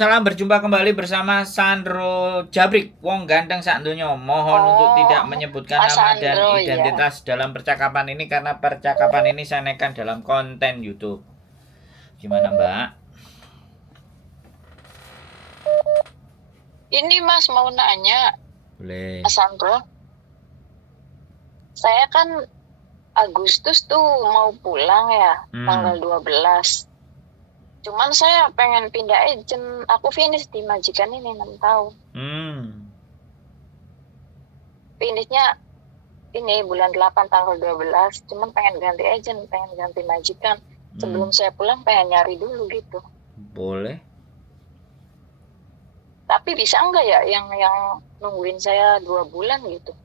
Salam berjumpa kembali bersama Sandro Jabrik, wong ganteng sak donya. Mohon untuk tidak Oh, menyebutkan Mas nama dan Sandro ya. identitas dalam percakapan ini karena percakapan ini saya naikkan dalam konten YouTube. Gimana, Mbak? Ini Mas mau nanya, Boleh. Mas Sandro, saya kan Agustus tuh mau pulang ya, tanggal Hmm. 12. Cuman saya pengen pindah agent, aku finish di majikan ini 6 tahun. Hmm. Finishnya ini bulan 8 tanggal 12, cuman pengen ganti agent, pengen ganti majikan. Hmm. Sebelum saya pulang pengen nyari dulu gitu. Boleh. Tapi bisa enggak ya yang nungguin saya 2 bulan gitu?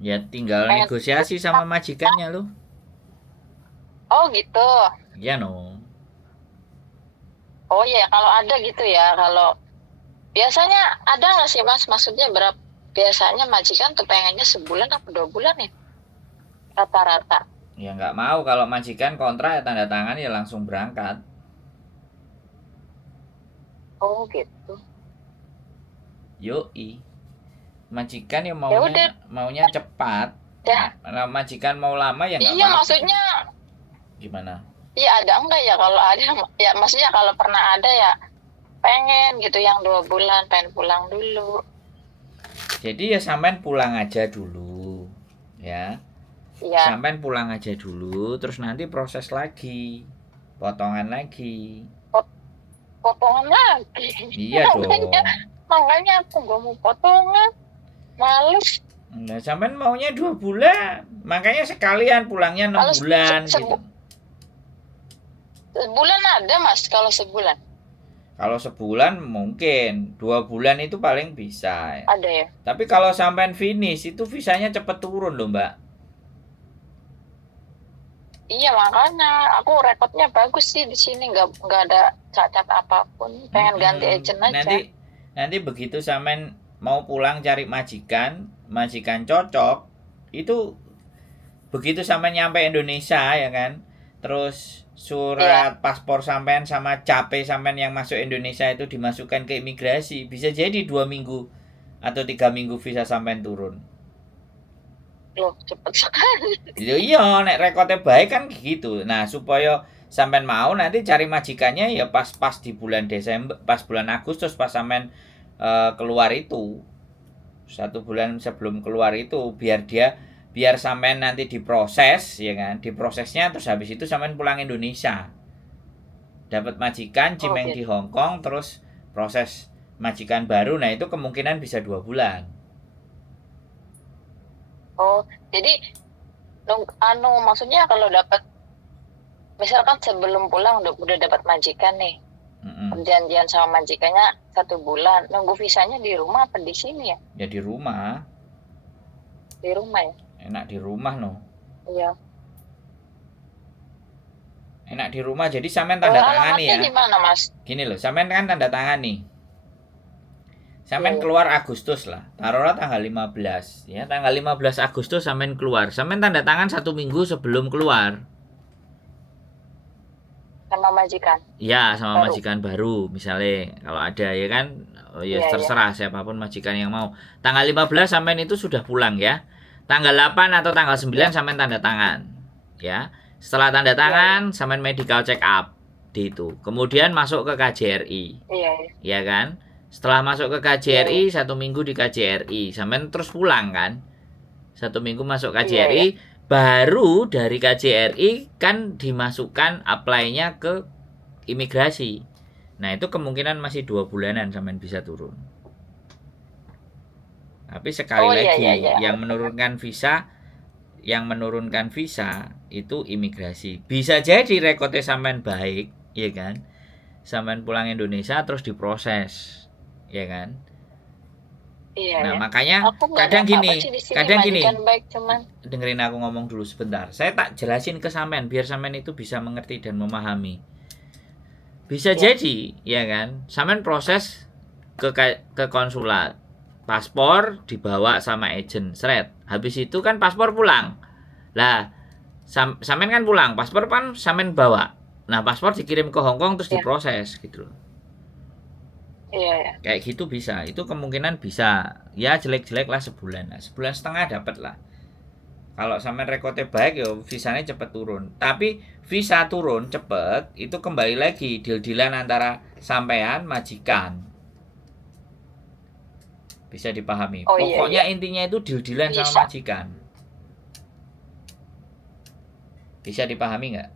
Ya tinggal Pengen. negosiasi sama majikannya lo. Oh gitu. Ya no. Oh iya, kalau ada gitu ya. Kalau biasanya ada nggak sih Mas? Maksudnya berapa? Biasanya majikan tuh pengennya sebulan apa 2 bulan ya? Rata-rata. Ya nggak mau kalau majikan kontrak ya tanda tangan ya langsung berangkat. Oh gitu. Yoi. Majikan ya Ya maunya udah, maunya cepat. dah. Nah, majikan mau lama ya nggak Iya apa-apa sih. maksudnya, Gimana? iya ada enggak ya kalau ada? Ya maksudnya kalau pernah ada ya pengen gitu yang 2 bulan pengen pulang dulu. Jadi ya sampean pulang aja dulu. Ya. Iya, Sampean pulang aja dulu terus nanti proses lagi. Potongan lagi. pot- potongan lagi. Iya makanya, dong. makanya aku gak mau potongan, males. Nah, sampean maunya 2 bulan. Makanya sekalian pulangnya enam Kalau bulan gitu. sebulan ada Mas, kalau sebulan Kalau sebulan mungkin, 2 bulan itu paling bisa. Ya. ada ya. Tapi kalau sampean finish itu visanya cepet turun loh mbak. Iya makanya aku rekodnya bagus sih di sini, nggak ada cacat apapun. Pengen ganti agent aja. Nanti nanti begitu sampean mau pulang cari majikan, majikan cocok, itu begitu sampean nyampe Indonesia ya kan. Terus Iya. surat paspor sampean sama cape sampean yang masuk Indonesia itu dimasukkan ke imigrasi, bisa jadi 2 minggu atau 3 minggu visa sampean turun. Loh cepet sekali. Iya, nek rekodnya baik kan gitu. Nah, supaya sampean mau nanti cari majikannya ya pas-pas di bulan Desember, pas bulan Agustus pas sampean keluar itu. 1 bulan sebelum keluar itu biar sampean nanti diproses ya kan. Diprosesnya terus habis itu sampean pulang Indonesia. Dapat majikan Oh Cimeng di gitu. Hong Kong terus proses majikan baru. Nah, itu kemungkinan bisa 2 bulan. Oh jadi anu maksudnya kalau dapat, misalkan sebelum pulang udah dapat majikan nih, Mm-mm. perjanjian sama majikannya 1 bulan, nunggu visanya di rumah apa di sini ya? Ya di rumah, Di rumah ya. enak di rumah no. Iya. Enak di rumah jadi sampean tanda tangan nih Alamatnya ya. di mana Mas? Gini loh, sampean kan tanda tangan nih. Iya Sampean ya. keluar Agustus lah. Taruhlah tanggal 15 ya. Tanggal 15 Agustus sampean keluar. Sampean tanda tangan 1 minggu sebelum keluar. Sama majikan Ya, sama baru. majikan baru misalnya kalau ada ya kan. Oh, ya Iya ya. terserah siapapun majikan yang mau. Tanggal 15 sampean itu sudah pulang ya. Tanggal 8 atau tanggal 9 Iya. sampean tanda tangan. Ya. Setelah tanda Iya ya. tangan sampean medical check up di itu. Kemudian masuk ke KJRI. Iya ya. Ya kan? Setelah masuk ke Iya ya. KJRI 1 minggu di KJRI, sampean terus pulang kan? 1 minggu masuk Iya ya. KJRI, baru dari KJRI kan dimasukkan apply-nya ke imigrasi. Nah itu kemungkinan masih 2 bulanan sampean bisa turun. Tapi sekali Oh iya iya lagi iya. yang menurunkan visa itu imigrasi. Bisa jadi rekodnya sampean baik, ya kan? Sampean pulang Indonesia terus diproses, ya kan? Iya Nah, ya. makanya Aku nggak ada apa-apa sih di sini, kadang majikan gini, baik cuman. dengerin aku ngomong dulu sebentar. Saya tak jelasin ke sampean biar sampean itu bisa mengerti dan memahami. Bisa Iya. jadi, ya kan? Sampean proses ke konsulat. Paspor dibawa sama agent, seret. Habis itu kan paspor pulang. Lah, sampean kan pulang, paspor kan sampean bawa. Nah, paspor dikirim ke Hong Kong terus Iya. diproses gitu loh. Iya ya. Kayak gitu bisa. Itu kemungkinan bisa. Ya jelek-jelek lah sebulan lah. Sebulan setengah dapat lah. Kalau sampai rekodnya baik ya visanya cepet turun. Tapi visa turun cepet itu kembali lagi deal-dealan antara sampean majikan. Bisa dipahami. Oh iya iya. Pokoknya intinya itu deal-dealan sama Bisa. majikan. Bisa dipahami nggak?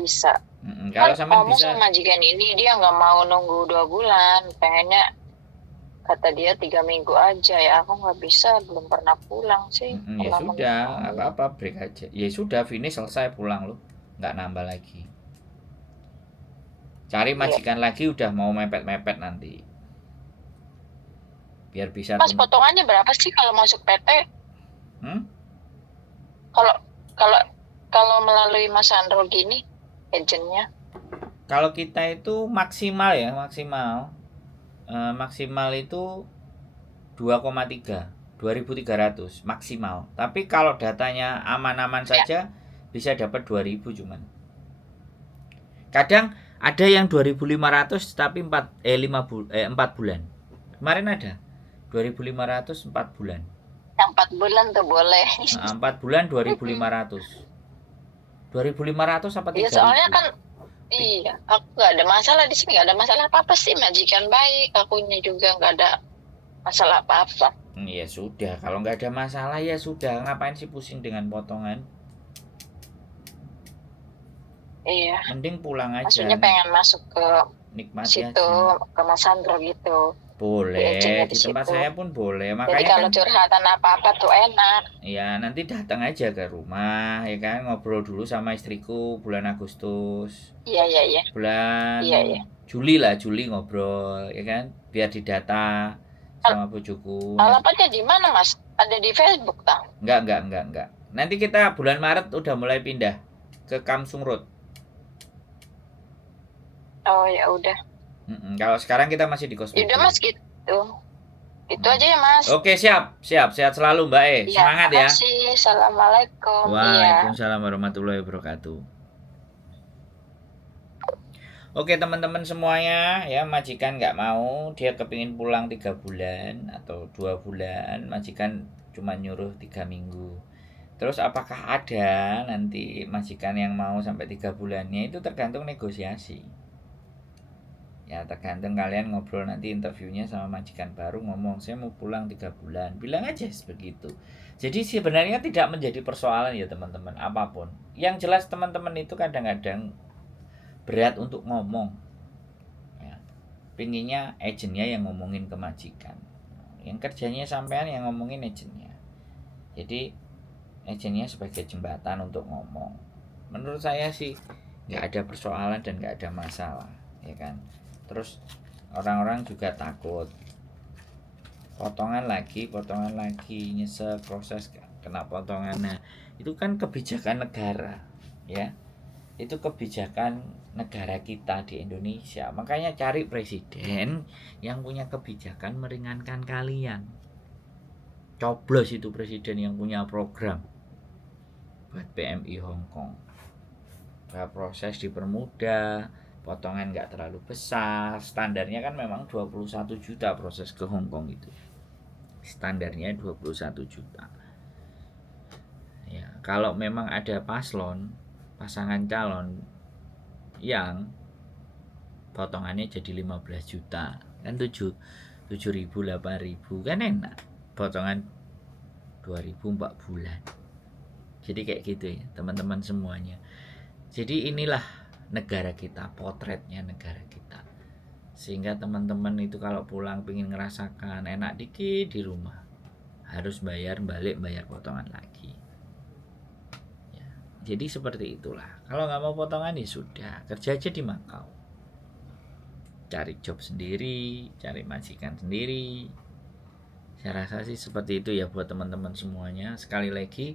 Bisa. Kan Kalau sampean ngomong bisa, sama majikan ini dia nggak mau nunggu 2 bulan, pengennya kata dia 3 minggu aja ya. Aku nggak bisa, belum pernah pulang sih ya selama sudah, 6 tahun. apa-apa break aja. Ya sudah, finish selesai pulang loh, nggak nambah lagi. Cari Iya. majikan lagi udah mau mepet-mepet nanti. Biar bisa Mas, potongannya berapa sih kalau masuk PT? Hmm? Kalau kalau kalau melalui Mas Sandro gini, agentnya? Kalau kita itu maksimal ya, maksimal itu 2,3 2.300 maksimal. Tapi kalau datanya aman-aman Ya. saja bisa dapat 2.000 cuman. Kadang ada yang 2.500 tapi 4 bulan. Kemarin ada 2.500 4 bulan. Yang 4 bulan tuh boleh. 4 bulan 2.500. 2.500 apa Iya 3.000? soalnya kan iya, aku nggak ada masalah di sini, nggak ada masalah apa-apa sih, majikan baik, akunya juga nggak ada masalah apa-apa. Ya sudah, kalau nggak ada masalah ya sudah, ngapain sih pusing dengan potongan? Iya, Mending pulang maksudnya aja, pengen masuk ke nikmati situ, aja. ke Mas Sandro gitu, di Boleh, agentnya di di tempat situ. saya pun boleh. Jadi Makanya kalau kan curhatan apa-apa tuh enak. ya nanti datang aja ke rumah ya kan, ngobrol dulu sama istriku bulan Agustus. Iya iya iya, Bulan iya iya. Juli lah, Juli ngobrol ya kan, biar didata sama bujuku. Alamatnya di mana Mas? Ada di Facebook tak? Enggak. Nanti kita bulan Maret udah mulai pindah ke Kamsung Road. Oh ya udah. Kalau sekarang kita masih di Ya udah Kosmedo. Mas gitu. Itu aja ya Mas. Oke, siap. Sehat selalu Mbak E. Iya, Semangat ya. makasih. Assalamualaikum. Iya. Waalaikumsalam warahmatullahi wabarakatuh. Oke teman-teman semuanya, ya majikan nggak mau, dia kepingin pulang 3 bulan atau 2 bulan, majikan cuma nyuruh 3 minggu. Terus apakah ada nanti majikan yang mau sampai 3 bulannya, itu tergantung negosiasi. Ya tergantung kalian ngobrol nanti interviewnya sama majikan baru, ngomong saya mau pulang 3 bulan, bilang aja begitu. Jadi sebenarnya tidak menjadi persoalan ya teman-teman, apapun. Yang jelas teman-teman itu kadang-kadang berat untuk ngomong ya. Pinginnya agentnya yang ngomongin ke majikan, yang kerjanya sampean yang ngomongin agentnya. Jadi agentnya sebagai jembatan untuk ngomong. Menurut saya sih nggak ada persoalan dan nggak ada masalah ya kan. Terus orang-orang juga takut potongan lagi nyesek proses kena potongan. Nah itu kan kebijakan negara ya, itu kebijakan negara kita di Indonesia. Makanya cari presiden yang punya kebijakan meringankan kalian. Coblos itu presiden yang punya program buat PMI Hong Kong, bahwa proses dipermudah, potongan nggak terlalu besar. Standarnya kan memang 21 juta proses ke Hong Kong itu, standarnya 21 juta ya. Kalau memang ada pasangan calon yang potongannya jadi 15 juta kan 7.000 8.000 kan enak, potongan 2.000 4 bulan. Jadi kayak gitu ya teman-teman semuanya. Jadi inilah negara kita, potretnya negara kita, sehingga teman-teman itu kalau pulang pengen ngerasakan enak dikit di rumah, harus bayar potongan lagi ya. Jadi seperti itulah. Kalau nggak mau potongan ya sudah, kerja aja di Makau, cari job sendiri, cari majikan sendiri. Saya rasa sih seperti itu ya buat teman-teman semuanya. Sekali lagi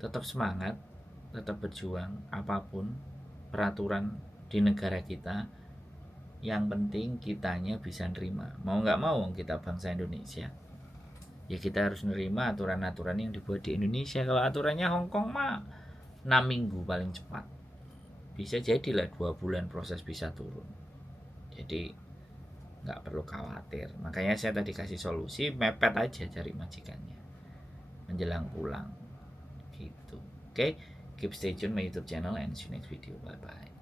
tetap semangat, tetap berjuang. Apapun peraturan di negara kita, yang penting kitanya bisa nerima. Mau nggak mau kita bangsa Indonesia, ya kita harus nerima aturan-aturan yang dibuat di Indonesia. Kalau aturannya Hong Kong mah 6 minggu paling cepat, bisa jadilah 2 bulan proses bisa turun. Jadi nggak perlu khawatir. Makanya saya tadi kasih solusi, mepet aja cari majikannya menjelang pulang gitu. Oke, keep stay tune my YouTube channel and see you next video. Bye bye.